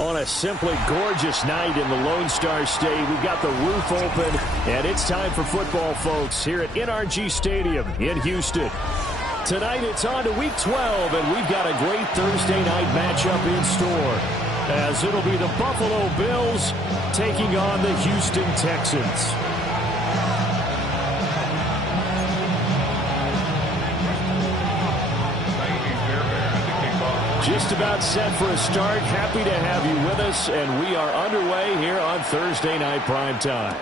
On a simply gorgeous night in the Lone Star State, we've got the roof open, and it's time for football, folks, here at NRG Stadium in Houston. Tonight it's on to Week 12, and we've got a great Thursday night matchup in store, as it'll be the Buffalo Bills taking on the Houston Texans. Just about set for a start. Happy to have you with us, and we are underway here on Thursday Night Primetime.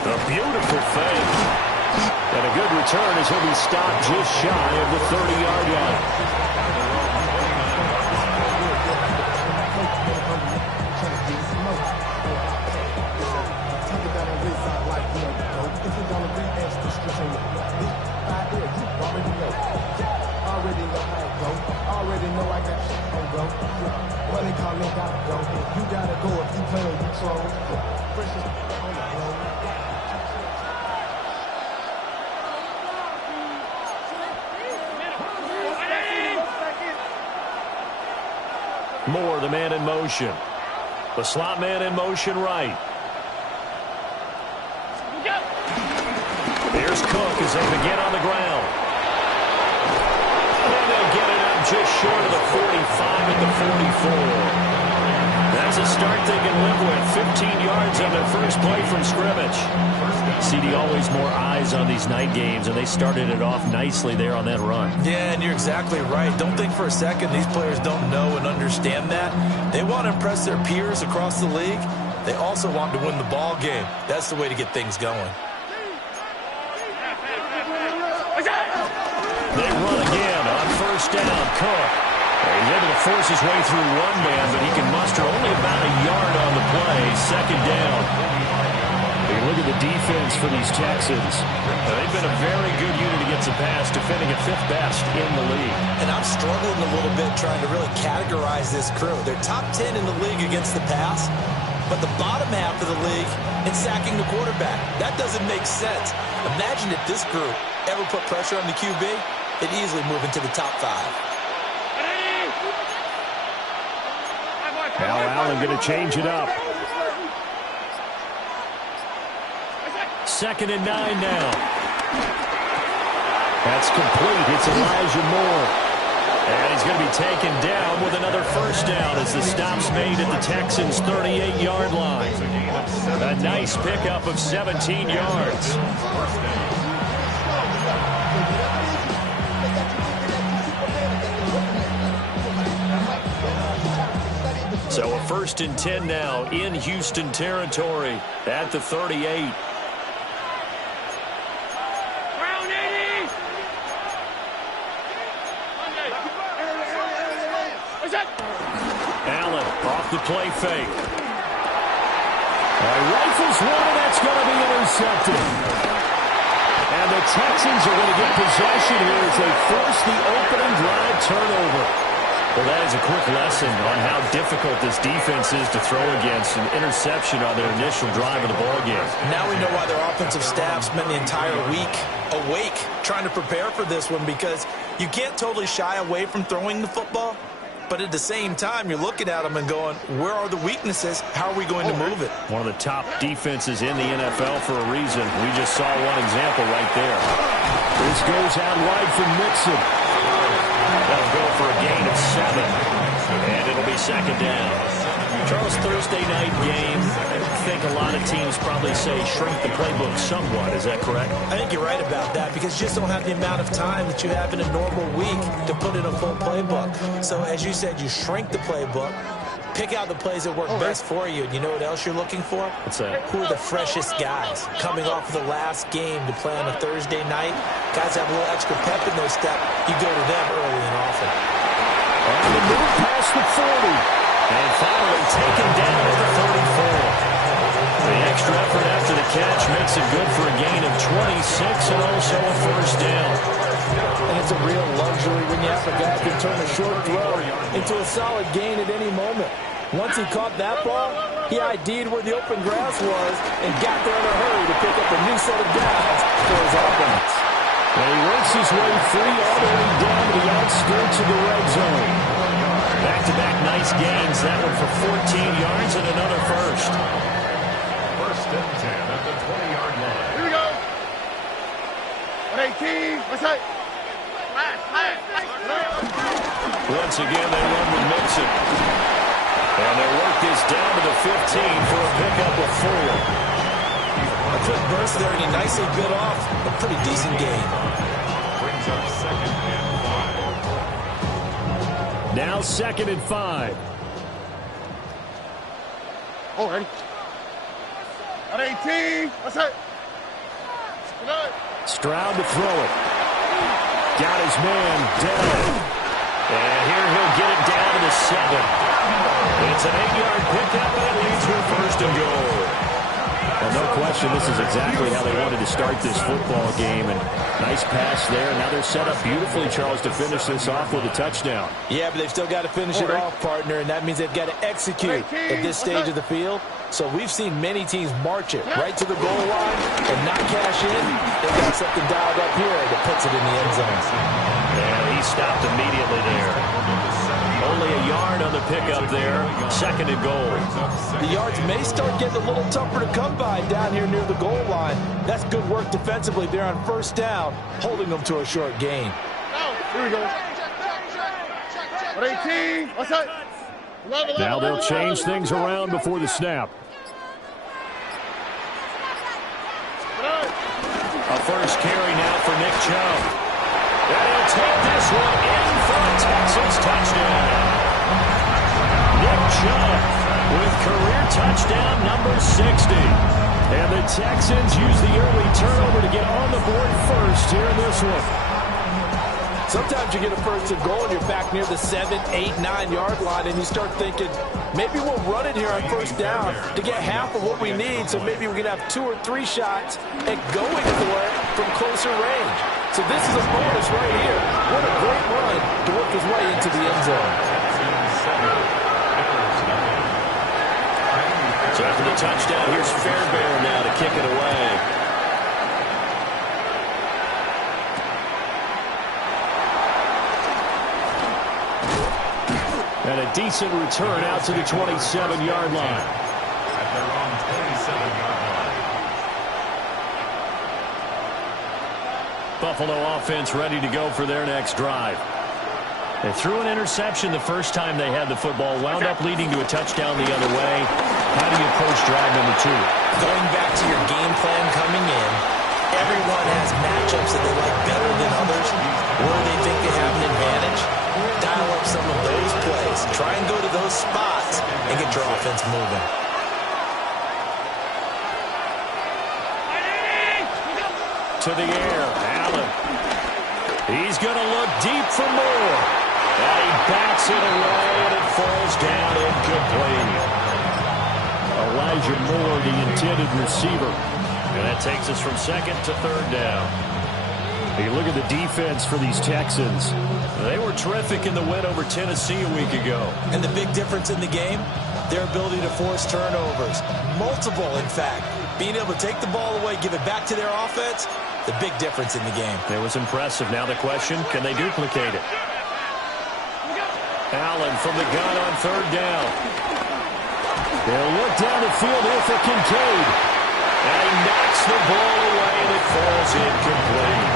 A beautiful fake. And a good return as he'll be stopped just shy of the 30-yard line. Moore, the man in motion. The slot man in motion right. Here's Cook as they begin on the ground. And they'll get it up just short of the 45 at the 44. That's a start they can live with. 15 yards on their first play from scrimmage. CD, always more eyes on these night games, and they started it off nicely there on that run. Yeah, and you're exactly right. Don't think for a second these players don't know and understand that. They want to impress their peers across the league. They also want to win the ball game. That's the way to get things going. They run again on first down. Cook. He's able to force his way through one man, but he can muster only about a yard on the play. Second down. You look at the defense for these Texans. They've been a very good unit against the pass, defending at 5th best in the league. And I'm struggling a little bit trying to really categorize this crew. They're top 10 in the league against the pass, but the bottom half of the league in sacking the quarterback. That doesn't make sense. Imagine if this group ever put pressure on the QB, they'd easily move into the top 5. Al Allen going to change it up. 2nd and 9 now. That's complete. It's Elijah Moore. And he's going to be taken down with another first down as the stop's made at the Texans' 38-yard line. A nice pickup of 17 yards. So a 1st and 10 now in Houston territory at the 38. Allen off the play fake. Rifles one, and that's going to be intercepted. And the Texans are going to get possession here as they force the opening drive turnover. Well, that is a quick lesson on how difficult this defense is to throw against. An interception on their initial drive of the ballgame. Now we know why their offensive staff spent the entire week awake trying to prepare for this one, because you can't totally shy away from throwing the football. But at the same time, you're looking at them and going, where are the weaknesses? How are we going to move it? One of the top defenses in the NFL for a reason. We just saw one example right there. This goes out wide for Mixon. That'll go for a gain of 7. And it'll be 2nd down. Charles, Thursday night game, I think a lot of teams probably say shrink the playbook somewhat. Is that correct? I think you're right about that, because you just don't have the amount of time that you have in a normal week to put in a full playbook. So as you said, you shrink the playbook, pick out the plays that work best for you. And you know what else you're looking for? What's that? Who are the freshest guys coming off of the last game to play on a Thursday night? Guys have a little extra pep in their step. You go to them early and often. On the move past the 40. And finally taken down at the 34. The extra effort after the catch makes it good for a gain of 26 and also a first down. And it's a real luxury when you have a guy who can turn a short throw into a solid gain at any moment. Once he caught that ball, he ID'd where the open grass was and got there in a hurry to pick up a new set of downs for his offense. And he works his way free all the way down to the outskirts of the red zone. Back-to-back nice gains. That one for 14 yards and another first. First and 10 at the 20-yard line. Here we go. 118. What's that? Once again, they run with Mixon. And they work this down to the 15 for a pickup of 4. A quick burst there, and he nicely bit off a pretty decent gain. Brings up second and 5. Now second and 5. Oh, ready. 118. What's that? Stroud to throw it. Got his man down. And here he'll get it down to the 7. It's an 8-yard pickup, and it leads for first and goal. Well, no question, this is exactly how they wanted to start this football game. And nice pass there. Now they're set up beautifully, Charles, to finish this off with a touchdown. Yeah, but they've still got to finish it off, partner, and that means they've got to execute at this stage of the field. So we've seen many teams march it right to the goal line and not cash in. They've got something dialed up here that puts it in the end zone. And he stopped immediately there. Only a yard on the pickup there. Second and goal. The yards may start getting a little tougher to come by down here near the goal line. That's good work defensively there on first down, holding them to a short gain. Here we go. 118. What's that? Now they'll change things around before the snap. A first carry now for Nick Chubb. And he'll take this one in for a Texans touchdown. Nick Chubb with career touchdown number 60. And the Texans use the early turnover to get on the board first here in this one. Sometimes you get a first and goal and you're back near the 7, 8, 9-yard line, and you start thinking, maybe we'll run it here on first down to get half of what we need, so maybe we can have 2 or 3 shots at going for it from closer range. So this is a bonus right here. What a great run to work his way into the end zone. So after the touchdown, here's Fairbairn now to kick it away. And a decent return out to the 27-yard line. At their own 27-yard line. Buffalo offense ready to go for their next drive. They threw an interception the first time they had the football, wound up leading to a touchdown the other way. How do you approach drive number 2? Going back to your game plan coming in, everyone has matchups that they like better than others, or they think they have an advantage. Dial up some of those plays. Try and go to those spots and get your offense moving. To the air, Allen. He's going to look deep for more. And he backs it away, and it falls down incomplete. Elijah Moore, the intended receiver. And that takes us from second to third down. You look at the defense for these Texans. They were terrific in the win over Tennessee a week ago. And the big difference in the game, their ability to force turnovers. Multiple, in fact. Being able to take the ball away, give it back to their offense, the big difference in the game. It was impressive. Now the question, can they duplicate it? Allen from the gun on third down. They'll look down the field here for Kincaid. And he knocks the ball away, and it falls incomplete.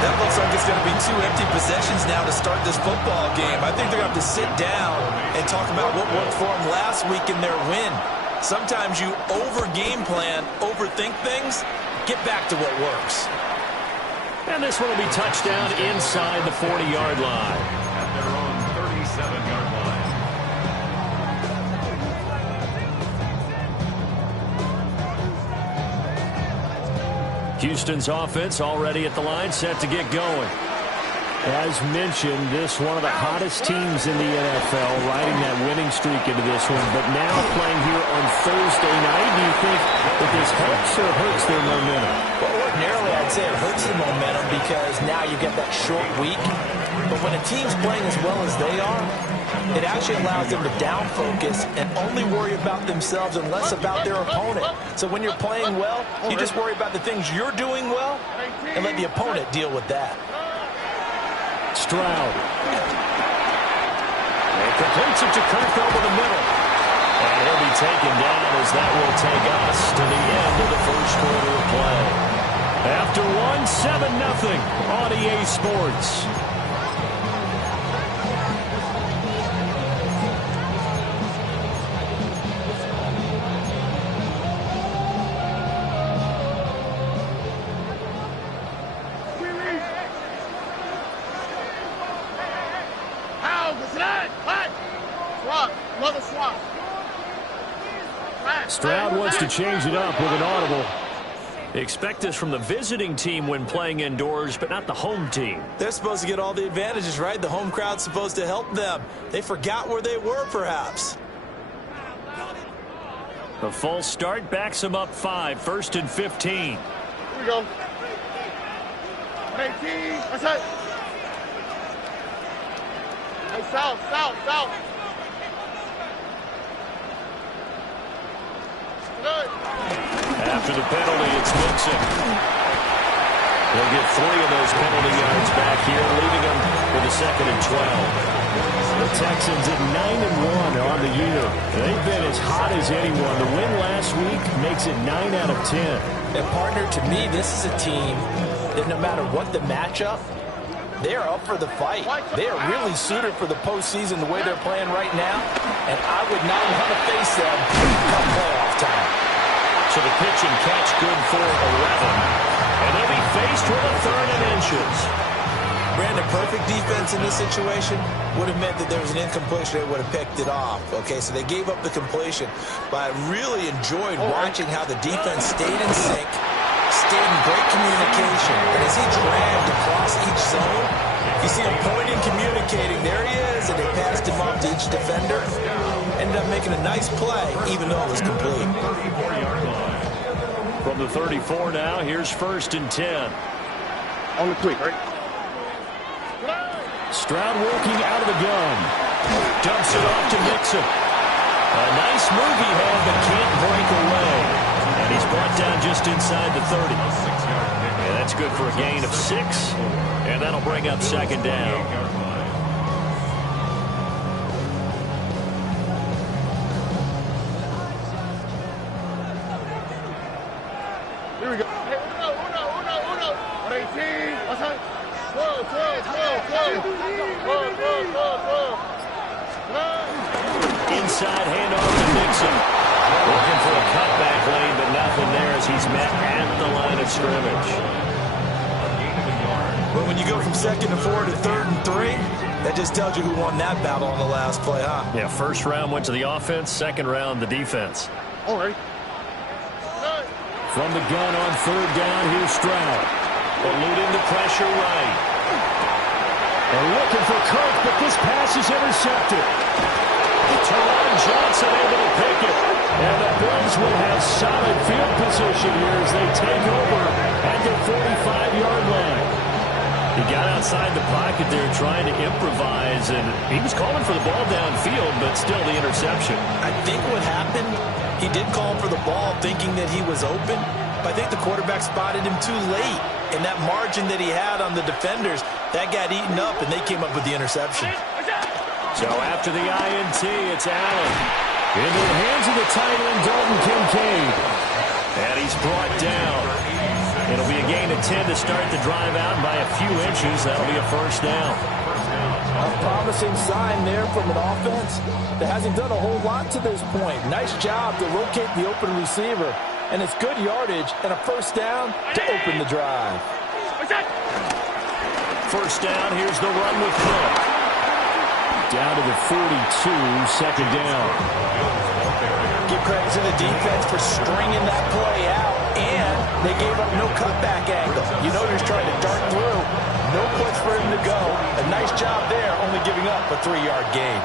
That looks like it's going to be 2 empty possessions now to start this football game. I think they're going to have to sit down and talk about what worked for them last week in their win. Sometimes you over-game plan, overthink things, get back to what works. And this one will be touchdown inside the 40-yard line. At their own 37-yard line. Houston's offense already at the line, set to get going. As mentioned, this one of the hottest teams in the NFL, riding that winning streak into this one, but now playing here on Thursday night. Do you think that this helps or hurts their momentum? Well, ordinarily, I'd say it hurts the momentum because now you get that short week. But when a team's playing as well as they are, it actually allows them to down focus and only worry about themselves and less about their opponent. So when you're playing well, you just worry about the things you're doing well and let the opponent deal with that. Stroud. And completes it to Kirk over the middle. And he'll be taken down as that will take us to the end of the first quarter of play. After one, 7-0 on EA Sports. Stroud wants to change it up with an audible. Expect this from the visiting team when playing indoors, but not the home team. They're supposed to get all the advantages, right? The home crowd's supposed to help them. They forgot where they were, perhaps. The false start backs them up 5, 1st and 15. Here we go. 18. That's it. Hey, south. After the penalty, it's Mixon. They'll get 3 of those penalty yards back here, leaving them with a 2nd and 12. The Texans at 9-1 on the year. They've been as hot as anyone. The win last week makes it 9 out of 10. And partner, to me, this is a team that no matter what the matchup, they are up for the fight. They are really suited for the postseason the way they're playing right now, and I would not want to face them come playoff time. So the pitch and catch good for 11. And they'll be faced with a 3rd and inches. Brandon, perfect defense in this situation would have meant that there was an incompletion. They would have picked it off. Okay, so they gave up the completion. But I really enjoyed watching how the defense stayed in sync, stayed in great communication. And as he dragged across each zone, you see him pointing, communicating. There he is, and they passed him off to each defender. Ended up making a nice play, even though it was complete. From the 34 now, here's 1st and 10. On the quick, right? Stroud working out of the gun. Dumps it off to Mixon. A nice move he had, but can't break away. And he's brought down just inside the 30. And that's good for a gain of 6. And that'll bring up 2nd down. Here we go. Hey, uno. 18. What's that? 12. Inside handoff to Mixon. Looking for a cutback lane, but nothing there as he's met at the line of scrimmage. But when you go from 2nd and 4 to 3rd and 3, that just tells you who won that battle on the last play, huh? Yeah, 1st round went to the offense, 2nd round the defense. All right. From the gun on 3rd down, here's Stroud. Eluding the pressure right. They're looking for Kirk, but this pass is intercepted. Teron Johnson able to pick it. And the Bills will have solid field position here as they take over at their 45-yard line. He got outside the pocket there trying to improvise, and he was calling for the ball downfield, but still the interception. I think what happened, he did call for the ball thinking that he was open, but I think the quarterback spotted him too late. And that margin that he had on the defenders, that got eaten up, and they came up with the interception. So after the INT, it's Allen. Into the hands of the tight end, Dalton Kincaid. And he's brought down. It'll be a gain of 10 to start the drive out, and by a few inches, that'll be a 1st down. A promising sign there from an offense that hasn't done a whole lot to this point. Nice job to locate the open receiver. And it's good yardage and a 1st down to open the drive. 1st down, here's the run with Cook. Down to the 42, 2nd down. Give credit to the defense for stringing that play out, and they gave up no cutback angle. You know he's trying to dart through. No place for him to go. A nice job there, only giving up a 3-yard gain.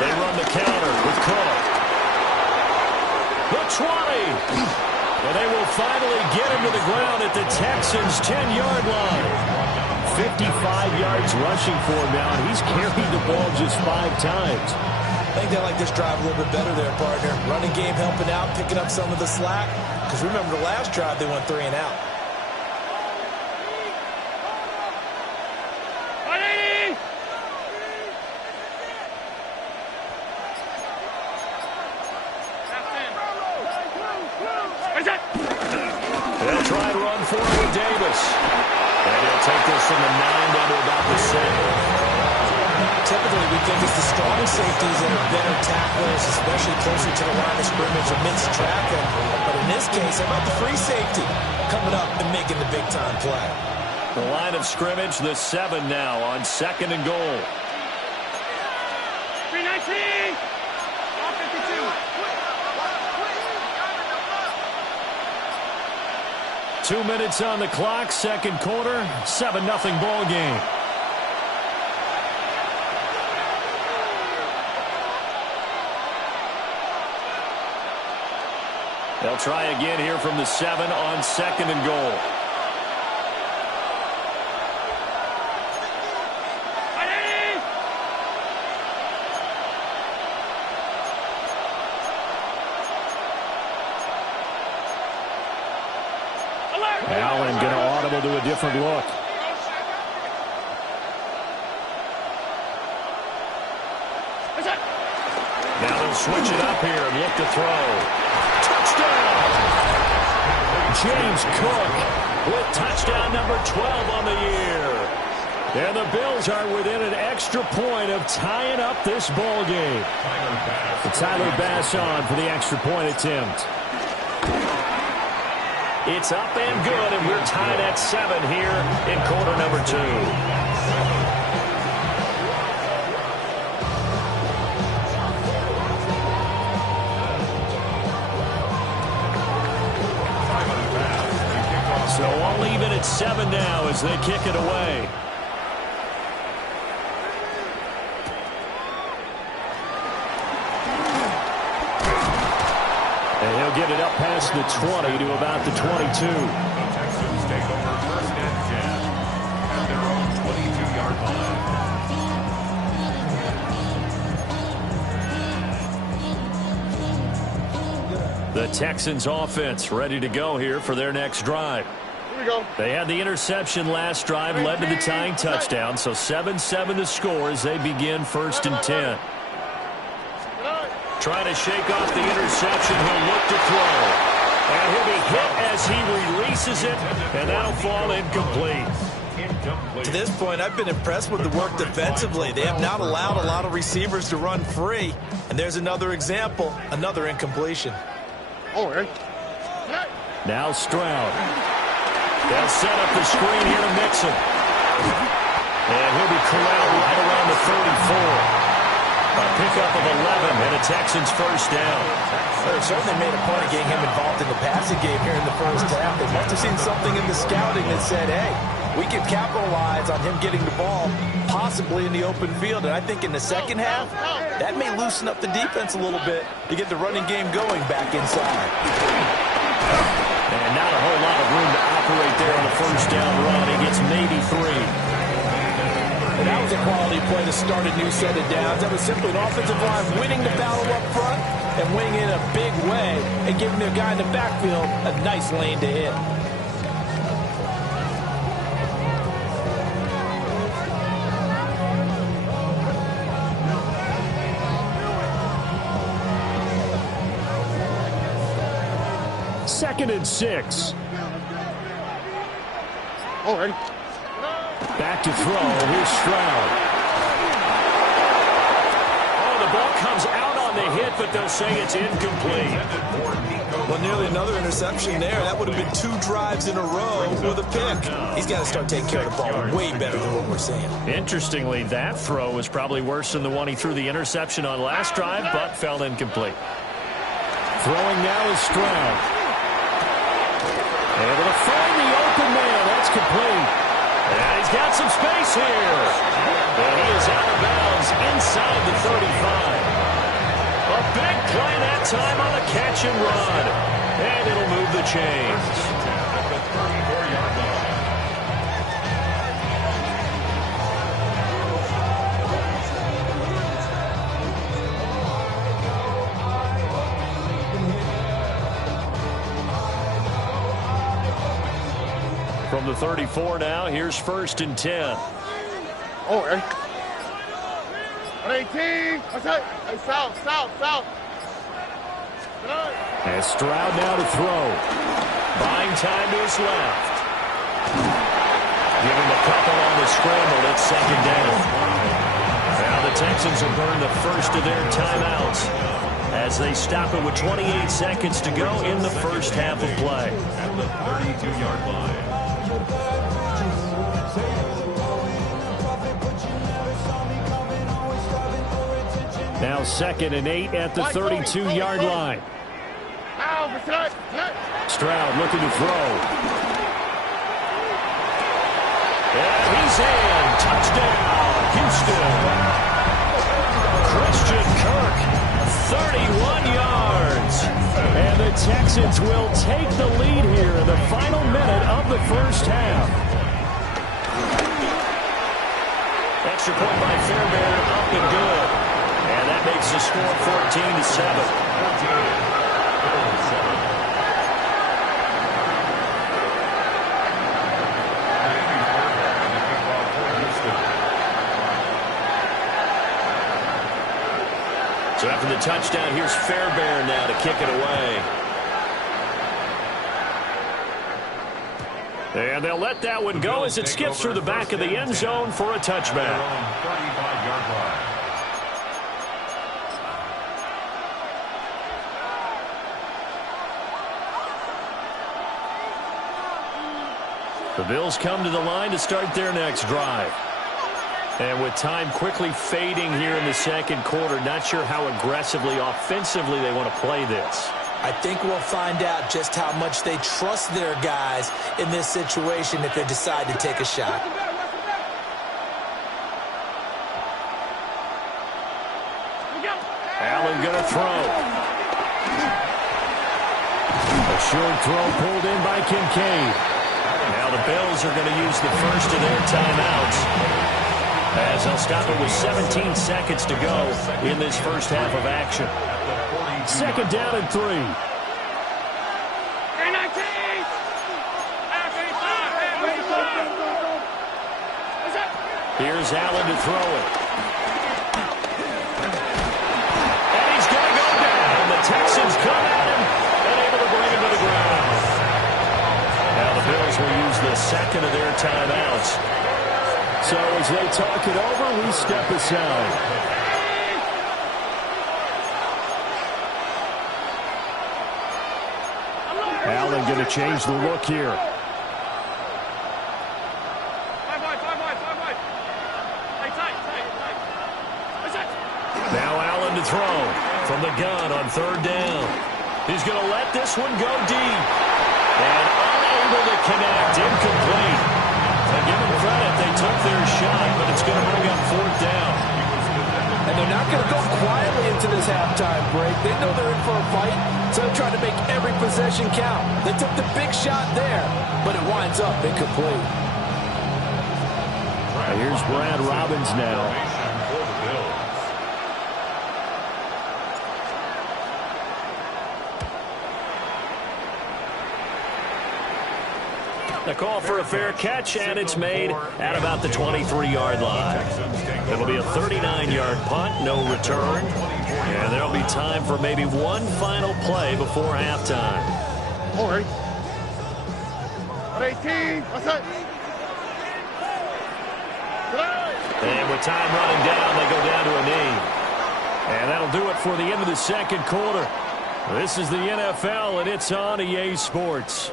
They run the counter with Cook. The 20. And they will finally get him to the ground at the Texans' 10-yard line. 55 yards rushing for him now, and he's carried the ball just 5 times. I think they like this drive a little bit better there, partner. Running game helping out, picking up some of the slack. Because remember the last drive, they went 3 and out. They'll try to run forward with Davis. And he'll take this from the 9 down to about the 7. Typically, we think it's the strong safeties that are better tacklers, especially closer to the line of scrimmage amidst traffic. But in this case, how about the free safety coming up and making the big-time play? The line of scrimmage, the 7 now on 2nd and goal. 319! 2 minutes on the clock, 2nd quarter, 7-0 ball game. They'll try again here from the 7 on 2nd and goal. Allen going to audible to a different look. Now they'll switch it up here and look to throw. Touchdown! James Cook with touchdown number 12 on the year. And the Bills are within an extra point of tying up this ball game. Tyler Bass on for the extra point attempt. It's up and good, and we're tied at 7 here in quarter number 2. So all even at 7 now as they kick it away. And he'll get it up past the 20 to about the 22. The Texans take over 1st and 10 at their own 22-yard line. The Texans offense ready to go here for their next drive. Here we go. They had the interception last drive, led to the tying touchdown, so 7-7 the score as they begin 1st and 10. Trying to shake off the interception, he'll look to throw. And he'll be hit as he releases it, and that'll fall incomplete. To this point, I've been impressed with the work defensively. They have not allowed a lot of receivers to run free. And there's another example, another incompletion. Oh, right. Now Stroud. They'll set up the screen here to Mixon. And he'll be corralled right around the 34. A pickup of 11 and a Texans 1st down. They certainly made a point of getting him involved in the passing game here in the 1st half. They must have seen something in the scouting that said, hey, we can capitalize on him getting the ball possibly in the open field. And I think in the 2nd half, that may loosen up the defense a little bit to get the running game going back inside. And not a whole lot of room to operate there on the 1st down run. He gets maybe 3. And that was a quality play to start a new set of downs. That was simply an offensive line winning the battle up front and winning in a big way and giving the guy in the backfield a nice lane to hit. Second and 6. All right. Back to throw. Here's Stroud. Oh, the ball comes out on the hit, but they'll say it's incomplete. Well, nearly another interception there. That would have been 2 drives in a row with a pick. He's got to start taking care of the ball way better than what we're seeing. Interestingly, that throw was probably worse than the one he threw the interception on last drive, but fell incomplete. Throwing now is Stroud. Able to find the open man. That's complete. And he's got some space here. And he is out of bounds inside the 35. A big play that time on the catch and run. And it'll move the chains. the 34 now. Here's 1st and 10. Oh, hey. 18. Hey, south. And Stroud now to throw. Buying time to his left. Give him a couple on the scramble. It's 2nd down. Now the Texans will burn the first of their timeouts as they stop it with 28 seconds to go in the first half of play. At the 32-yard line. Now 2nd and 8 at the 32-yard line. Stroud looking to throw. And he's in. Touchdown, Houston. Christian Kirk, 31 yards. And the Texans will take the lead here in the final minute of the first half. Extra point by Fairbairn, up and good. And that makes the score 14-7. So after the touchdown, here's Fairbairn now to kick it away. And they'll let that one go as it skips through the back of the end zone for a touchback. 35-yard line. The Bills come to the line to start their next drive. And with time quickly fading here in the second quarter, not sure how aggressively, offensively they want to play this. I think we'll find out just how much they trust their guys in this situation if they decide to take a shot. Allen going to throw. A short throw pulled in by Kincaid. Now the Bills are going to use the first of their timeouts, as they'll stop it with 17 seconds to go in this first half of action. 2nd down and 3. Here's Allen to throw it. And he's going to go down. The Texans come at him and able to bring him to the ground. Now the Bills will use the second of their timeouts. So as they talk it over, we step aside. Allen going to change the look here. Now Allen to throw from the gun on 3rd down. He's going to let this one go deep. And unable to connect, incomplete. Now give them credit, they took their shot, but it's going to bring up 4th down. And they're not going to go quietly into this halftime break. They know they're in for a fight, so they're trying to make every possession count. They took the big shot there, but it winds up incomplete. Here's Brad Robbins now. The call for a fair catch, and it's made at about the 23-yard line. It'll be a 39-yard punt, no return. And there'll be time for maybe one final play before halftime. All right. 18. What's that? And with time running down, they go down to a knee. And that'll do it for the end of the second quarter. This is the NFL, and it's on EA Sports.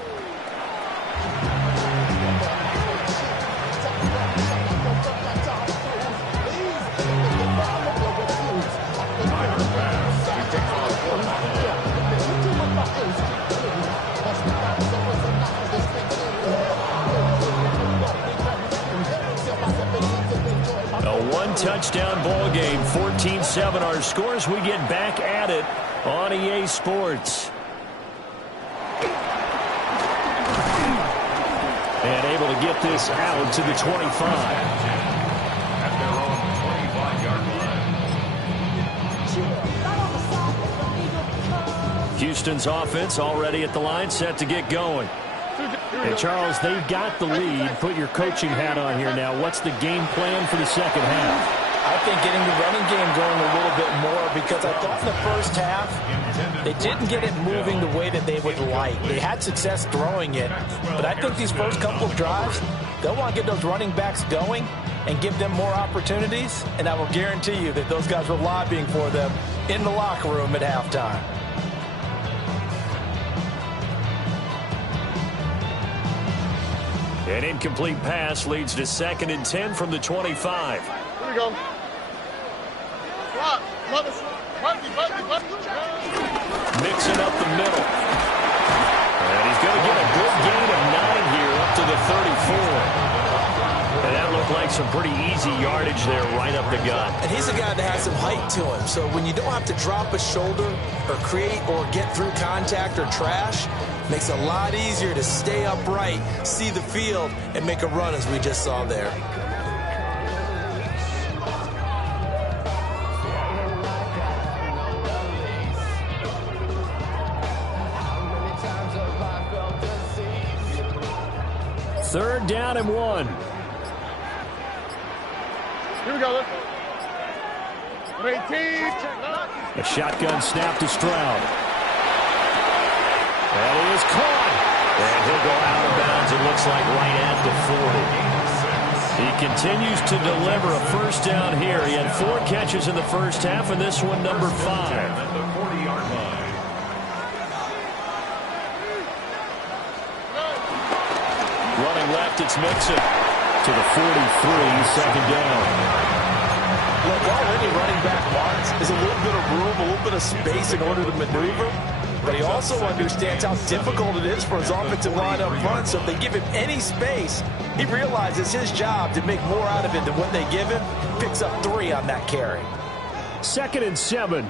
Touchdown ball game, 14-7 our scores. We get back at it on EA Sports. And able to get this out to the 25. At their own 25-yard line. Houston's offense already at the line, set to get going. And Charles, they've got the lead. Put your coaching hat on here now. What's the game plan for the second half? I think getting the running game going a little bit more, because I thought in the first half they didn't get it moving the way that they would like. They had success throwing it, but I think these first couple of drives, they'll want to get those running backs going and give them more opportunities, and I will guarantee you that those guys were lobbying for them in the locker room at halftime. An incomplete pass leads to 2nd and 10 from the 25. Here we go. Mixing up the middle. And he's going to get a good gain of 9 here up to the 34. And that looked like some pretty easy yardage there right up the gut. And he's a guy that has some height to him. So when you don't have to drop a shoulder or create or get through contact or trash, makes it a lot easier to stay upright, see the field, and make a run as we just saw there. Third down and 1. Here we go. Let's go. 18. A shotgun snap to Stroud. And he is caught. And he'll go out of bounds, it looks like, right at the 40. He continues to deliver a first down here. He had 4 catches in the first half, and this one number 5. At the 40-yard line. Running left, it's Mixon to the 43, second down. Look, already running back wants is a little bit of room, a little bit of space in order to maneuver. But he also understands how difficult it is for his offensive line up front. So if they give him any space, he realizes his job to make more out of it than what they give him. Picks up 3 on that carry. 2nd and 7.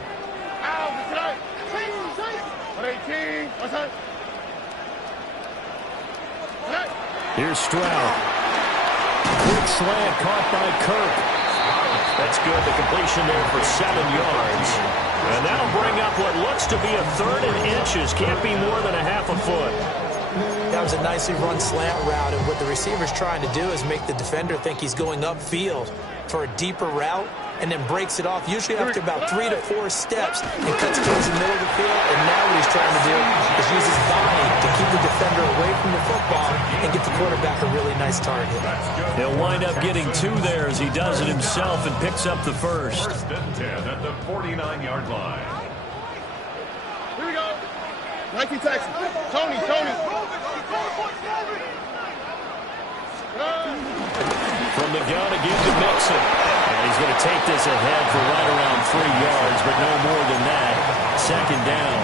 18. What's that? Here's Stroud. Quick slant caught by Kirk. That's good. The completion there for 7 yards. And that'll bring up what looks to be a 3rd and inches. Can't be more than a half a foot. That was a nicely run slant route, and what the receiver's trying to do is make the defender think he's going upfield for a deeper route, and then breaks it off, usually after about 3 to 4 steps, and cuts towards the middle of the field. And now what he's trying to do is use his body to keep the defender away from the football and get the quarterback a really nice target. He'll wind up getting 2 there as he does it himself and picks up the first. 1st and 10 at the 49-yard line. Here we go. 19 Texans. Tony. From the gun again to Mixon. And he's going to take this ahead for right around 3 yards, but no more than that. 2nd down.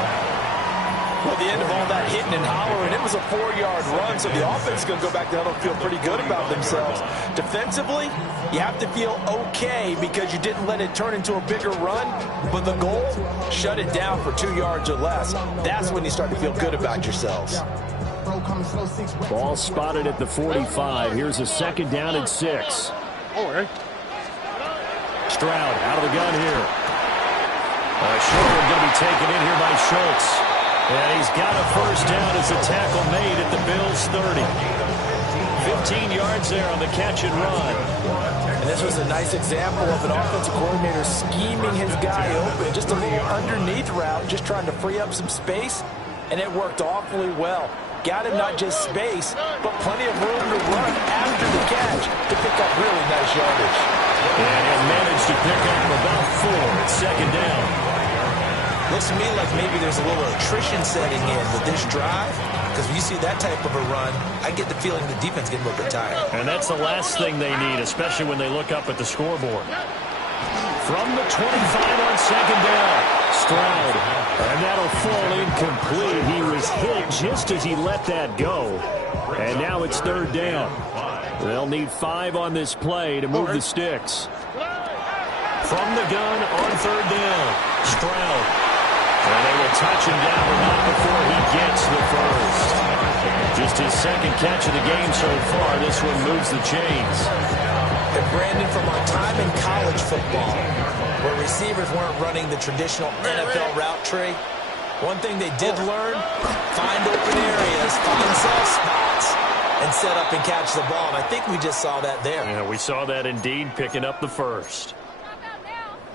Well, the end of all that hitting and hollering, it was a 4-yard run, so the offense is going to go back down and feel pretty good about themselves. Defensively, you have to feel okay because you didn't let it turn into a bigger run, but the goal, shut it down for 2 yards or less. That's when you start to feel good about yourselves. Ball spotted at the 45. Here's a 2nd down and 6. Stroud out of the gun here. Short one going to be taken in here by Schultz. And he's got a first down as the tackle made at the Bills' 30. 15 yards there on the catch and run. And this was a nice example of an offensive coordinator scheming his guy open. Just a little underneath route, just trying to free up some space. And it worked awfully well. Got him not just space, but plenty of room to run after the catch to pick up really nice yardage. And he'll manage to pick up about 4 at 2nd down. Looks to me like maybe there's a little attrition setting in with this drive, because when you see that type of a run, I get the feeling the defense getting a little bit tired. And that's the last thing they need, especially when they look up at the scoreboard. From the 25 on 2nd down, Stroud. And that'll fall incomplete. He was hit just as he let that go. And now it's 3rd down. They'll need 5 on this play to move the sticks. From the gun on 3rd down, Stroud. And they will touch him down, but not before he gets the first. Just his 2nd catch of the game so far. This one moves the chains. And Brandon, from our time in college football, where receivers weren't running the traditional NFL route tree, One thing they did learn, find open areas, find soft spots, and set up and catch the ball. And I think we just saw that there. Yeah, we saw that indeed, picking up the first.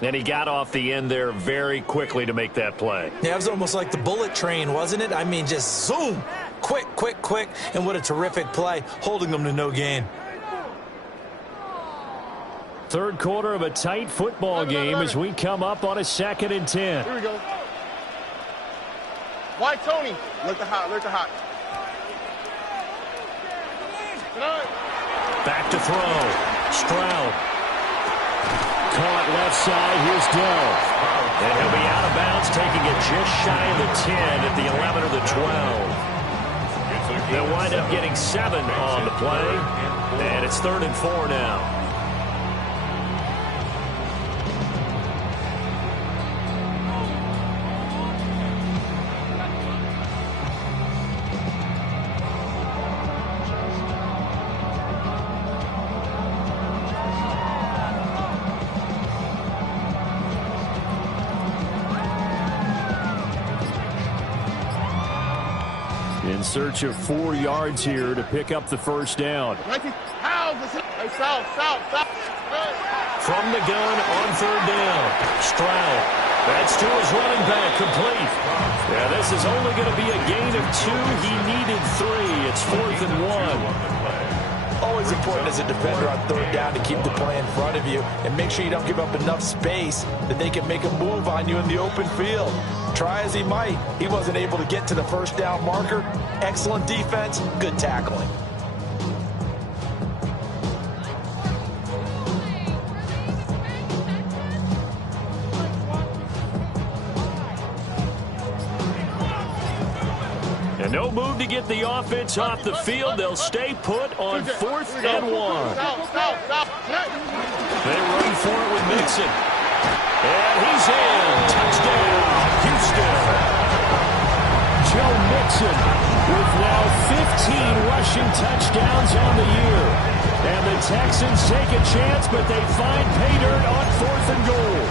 And he got off the end there very quickly to make that play. Yeah, it was almost like the bullet train, wasn't it? I mean, just zoom, quick, quick, quick, and what a terrific play, holding them to no gain. Third quarter of a tight football game as we come up on a 2nd and 10. Here we go. Why, Tony? Look the hot, look the hot. Back to throw. Stroud. Caught left side. Here's Dell. And he'll be out of bounds, taking it just shy of the 10 at the 11 or the 12. They'll wind up getting 7 on the play. And it's 3rd and 4 now. In search of 4 yards here to pick up the first down. From the gun on 3rd down. Stroud. That's to his running back, complete. Yeah, this is only going to be a gain of 2. He needed 3. It's 4th and 1. Always important as a defender on 3rd down to keep the play in front of you and make sure you don't give up enough space that they can make a move on you in the open field. Try as he might, he wasn't able to get to the first down marker. Excellent defense, good tackling. And no move to get the offense off the field. They'll stay put on 4th and 1. They run for it with Mixon. And he's in. Touchdown, Houston. Joe Mixon with now 15 rushing touchdowns on the year. And the Texans take a chance, but they find pay dirt on 4th and goal.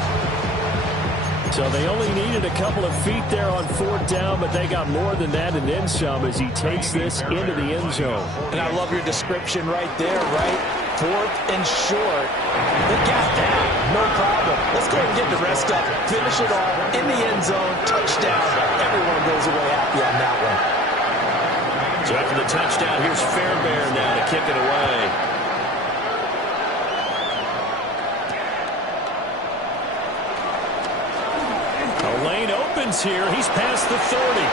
So they only needed a couple of feet there on 4th down, but they got more than that and then some as he takes this into the end zone. And I love your description right there, right? 4th and short. They got that. No problem. Let's go ahead and get the rest up. Finish it off in the end zone. Touchdown. Everyone goes away happy on that one. So after the touchdown, here's Fairbairn now to kick it away. The lane opens here. He's past the 30.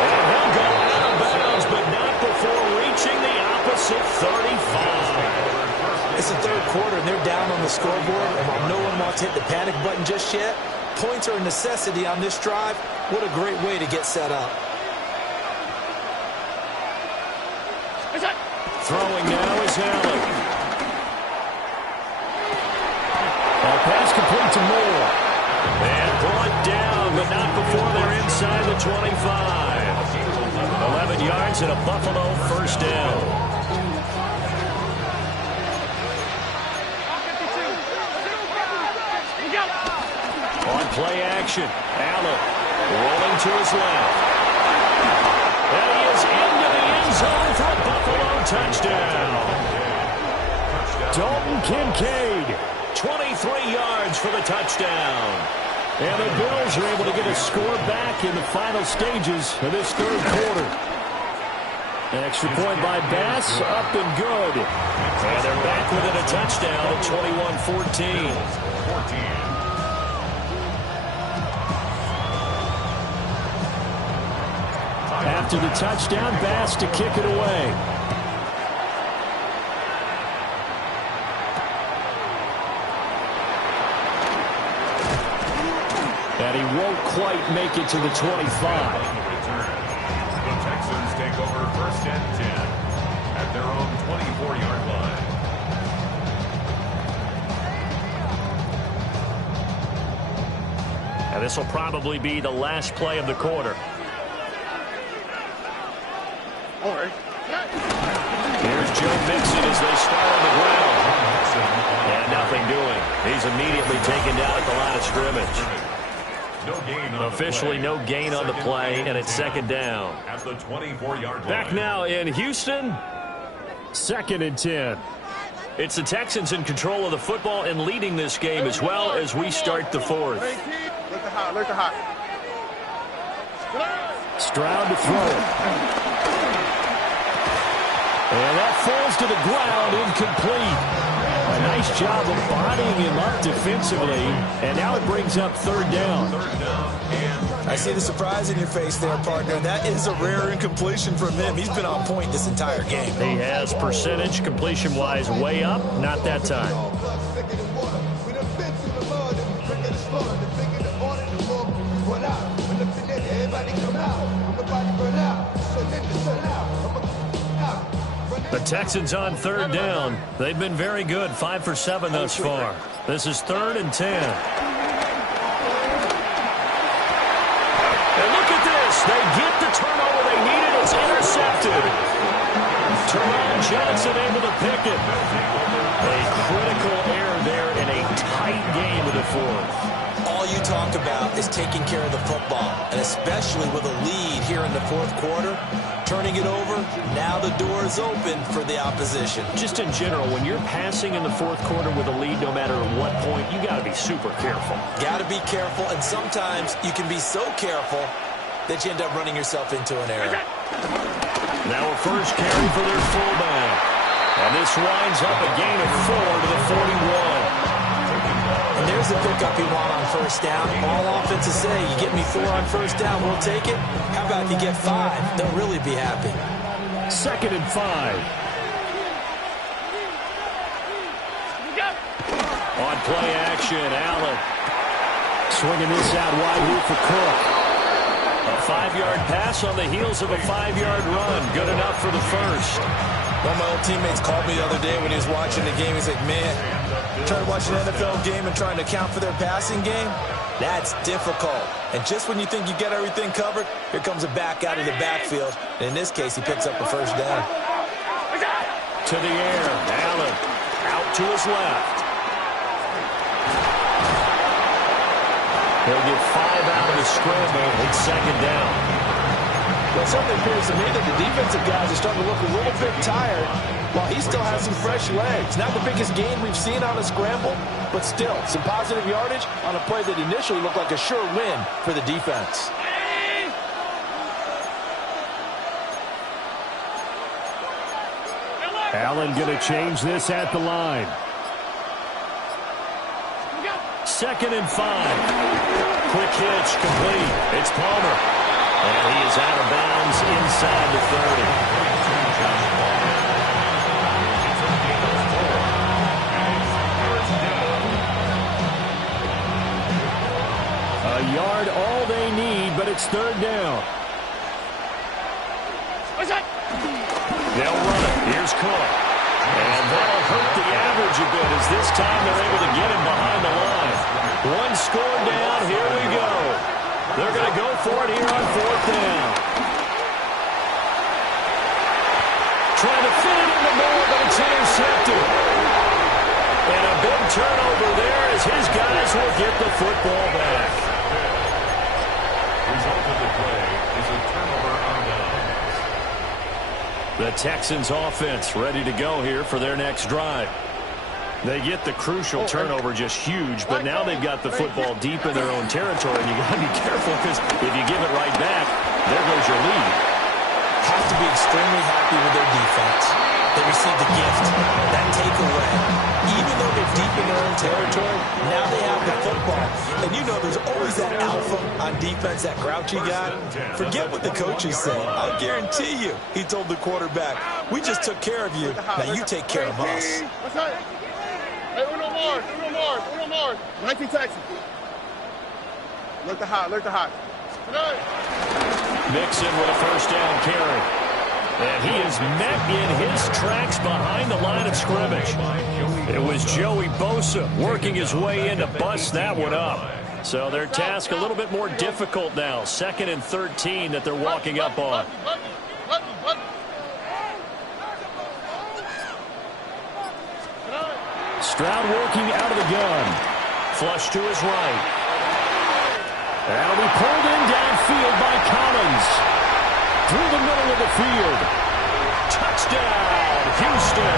And he'll go out of bounds, but not before reaching the opposite 35. It's the 3rd quarter, and they're down on the scoreboard. And while no one wants to hit the panic button just yet, points are a necessity on this drive. What a great way to get set up. Throwing now is Allen. Pass complete to Moore. And brought down, but not before they're inside the 25. 11 yards and a Buffalo first down. On play action, Allen rolling to his left. And he is into the end zone for a Buffalo touchdown. Dalton Kincaid, 23 yards for the touchdown. And the Bills are able to get a score back in the final stages of this 3rd quarter. An extra point by Bass, up and good. And they're back within a touchdown at 21-14. After the touchdown, Bass to kick it away. And he won't quite make it to the 25. The Texans take over 1st and 10 at their own 24-yard line. And this will probably be the last play of the quarter. Here's Joe Mixon as they start on the ground. And nothing doing. He's immediately taken down at the line of scrimmage. No gain on Officially the play. no gain on the play, and it's second down. At the 24-yard line. Back now in Houston, 2nd and 10. It's the Texans in control of the football and leading this game as well as we start the 4th. Look the hot. Stroud to throw it. And that falls to the ground, incomplete. A nice job of bodying him up defensively, and now it brings up 3rd down. I see the surprise in your face there, partner. That is a rare incompletion from him. He's been on point this entire game. He has percentage completion-wise way up, not that time. The Texans on 3rd down. They've been very good, 5 for 7 thus far. This is 3rd and 10. And look at this. They get the turnover they needed. It's intercepted. Teron Johnson able to pick it. A critical error there in a tight game of the 4th. All you talk about is taking care of the football, and especially with a lead here in the 4th quarter. Turning it over, now the door is open for the opposition. Just in general, when you're passing in the 4th quarter with a lead, no matter what point, you got to be super careful. Got to be careful, and sometimes you can be so careful that you end up running yourself into an error. Now a first carry for their fullback. And this winds up a gain of 4 to the 41. And there's the pickup you want on 1st down. All offenses say, you get me 4 on 1st down, we'll take it. How about if you get 5? They'll really be happy. 2nd and 5. On play action, Allen. Swinging this out wide here for Cook. A 5-yard pass on the heels of a 5-yard run. Good enough for the first. One of my old teammates called me the other day when he was watching the game. He's like, man, trying to watch an NFL game and trying to account for their passing game, that's difficult. And just when you think you get everything covered, here comes a back out of the backfield. And in this case, he picks up a 1st down. To the air, Allen out to his left. He'll get 5 out of the scramble. It's 2nd down. Well, something appears to me that the defensive guys are starting to look a little bit tired while he still has some fresh legs. Not the biggest gain we've seen on a scramble, but still some positive yardage on a play that initially looked like a sure win for the defense. Allen going to change this at the line. 2nd and 5. Quick hitch complete. It's Palmer. And he is out of bounds inside the 30. A yard all they need, but it's 3rd down. They'll run it. Here's Cook. And that'll hurt the average a bit as this time they're able to get him behind the line. 1 score down. Here we go. They're going to go for it here on 4th down. Trying to fit it in the middle, but it's intercepted. And a big turnover there as his guys will get the football back. Result of the play is a turnover on downs. The Texans offense ready to go here for their next drive. They get the crucial turnover, just huge, but now they've got the football deep in their own territory, and you got to be careful because if you give it right back, there goes your lead. Have to be extremely happy with their defense. They received a gift, that takeaway. Even though they're deep in their own territory, now they have the football. And you know there's always that alpha on defense, that grouchy guy. Forget what the coaches say. I guarantee you, he told the quarterback, we just took care of you, now you take care of us. Hey, uno more. 19 Texans. Look the hot. Mixon with a 1st down carry. And he is met in his tracks behind the line of scrimmage. It was Joey Bosa working his way in to bust that one up. So their task a little bit more difficult now. 2nd and 13 that they're walking up on. Stroud working out of the gun. Flush to his right. That'll be pulled in downfield by Collins. Through the middle of the field. Touchdown, Houston.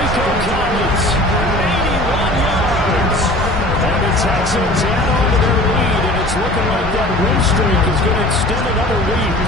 Rico Collins, 81 yards. And the Texans add on to their lead, and it's looking like that win streak is going to extend another week.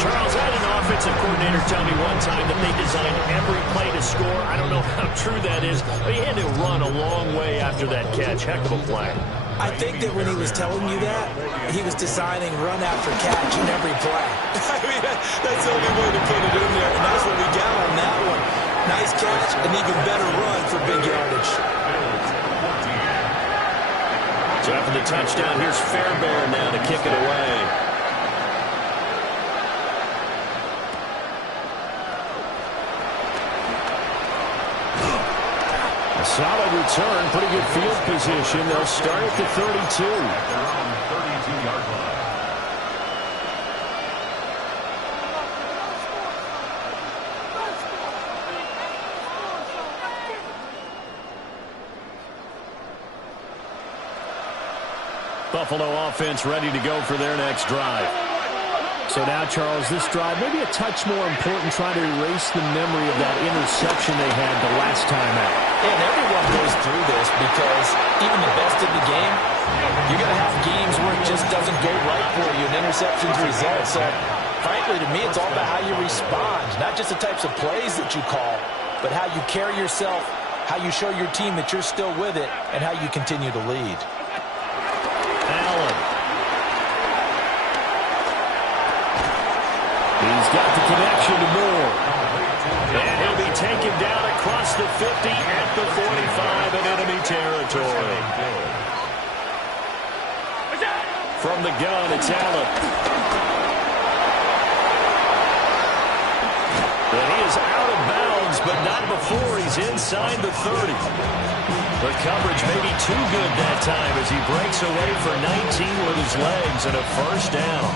Charles, I had an offensive coordinator tell me one time that they designed every play to score. I don't know how true that is, but he had to run a long way after that catch. Heck of a play. I think that when he was telling you that, he was designing run after catch in every play. I mean, that's the only way to put it in there, and that's what we got on that one. Nice catch, an even better run for big yardage. So after the touchdown, here's Fairbairn now to kick it away. Solid return, pretty good field position. They'll start at the 32. They're on the 32-yard line. Buffalo offense ready to go for their next drive. So now, Charles, this drive maybe a touch more important, trying to erase the memory of that interception they had the last time out. And everyone goes through this because even the best in the game, you're going to have games where it just doesn't go right for you, and interceptions result. So, frankly, to me, it's all about how you respond, not just the types of plays that you call, but how you carry yourself, how you show your team that you're still with it, and how you continue to lead. Allen. He's got the connection to Moore. And he'll be taken down across the 50 at the 45 in enemy territory. From the gun, it's Allen. And he is out of bounds, but not before he's inside the 30. The coverage may be too good that time as he breaks away for 19 with his legs and a first down.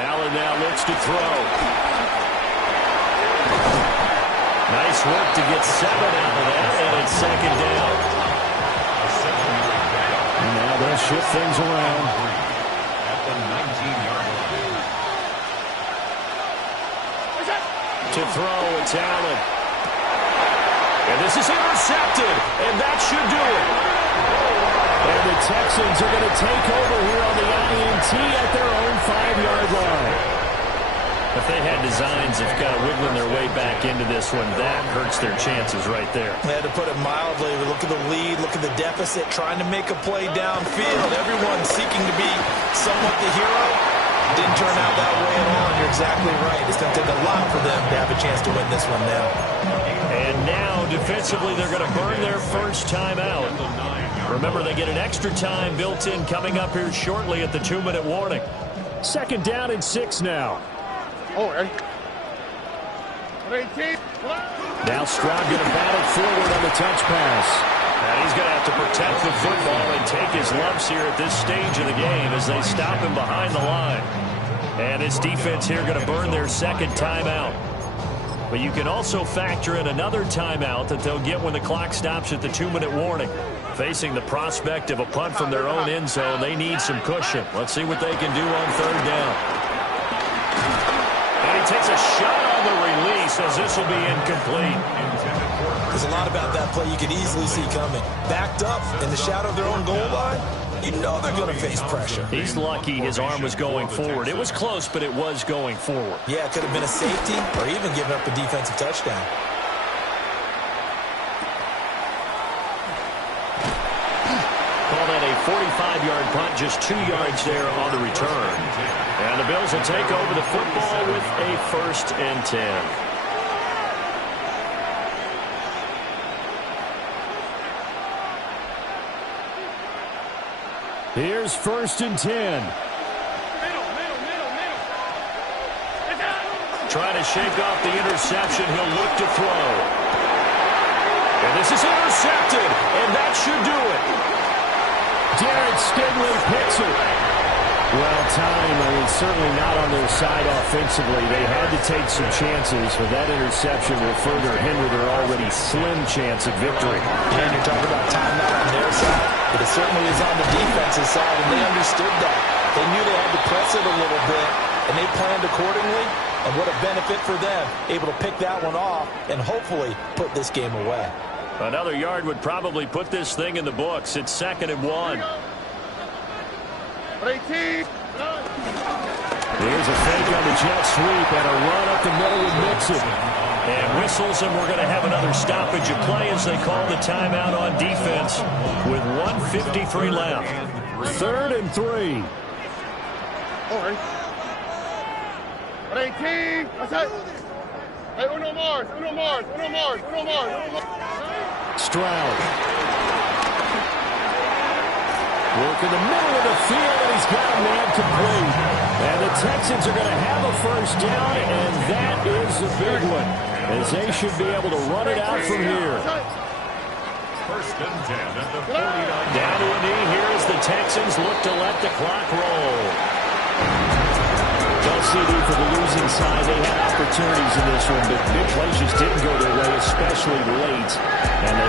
Allen now looks to throw. Nice work to get 7 out of that, and it's second down. And now they'll shift things around. At the 19-yard line. To throw, it's Allen. And this is intercepted, and that should do it. And the Texans are going to take over here on the INT at their own 5-yard line. If they had designs of kind of wiggling their way back into this one, that hurts their chances right there. Yeah, to put it mildly, look at the lead, look at the deficit, trying to make a play downfield. Everyone seeking to be somewhat the hero. Didn't turn out that way at all, and you're exactly right. It's going to take a lot for them to have a chance to win this one now. And now, defensively, they're going to burn their first time out. Remember, they get an extra time built in coming up here shortly at the 2-minute warning. Second down and 6 now. Now Stroud going to battle forward on the touch pass. And he's going to have to protect the football and take his lumps here at this stage of the game as they stop him behind the line. And his defense here going to burn their second timeout. But you can also factor in another timeout that they'll get when the clock stops at the 2-minute warning. Facing the prospect of a punt from their own end zone, they need some cushion. Let's see what they can do on third down. And he takes a shot on the release as this will be incomplete. There's a lot about that play you could easily see coming. Backed up in the shadow of their own goal line, you know they're going to face pressure. He's lucky his arm was going forward. It was close, but it was going forward. Yeah, it could have been a safety or even given up a defensive touchdown. Call that a 45-yard punt, just 2 yards there on the return. And the Bills will take over the football with a 1st and 10. Here's 1st and 10. Trying to shake off the interception. He'll look to throw. And this is intercepted, and that should do it. Jared Stingley picks it. Well, time, certainly not on their side offensively. They had to take some chances, but that interception will further hinder their already slim chance of victory. And you're talking about time not on their side, but it certainly is on the defensive side, and they understood that. They knew they had to press it a little bit, and they planned accordingly, and what a benefit for them, able to pick that one off and hopefully put this game away. Another yard would probably put this thing in the books. It's 2nd and 1. 18. Here's a fake on the jet sweep and a run up the middle with Mixon. And whistles, and we're going to have another stoppage of play as they call the timeout on defense with 1:53 left. 3rd and 3. All right. 18. That's it. Hey, uno más. Stroud. Work in the middle of the field, and he's got a man complete. And the Texans are going to have a first down, and that is a big one, as they should be able to run it out from here. 1st and 10 at the 49. Down to a knee here as the Texans look to let the clock roll. Well, CD, for the losing side, they had opportunities in this one, but big plays just didn't go their way, especially late. And they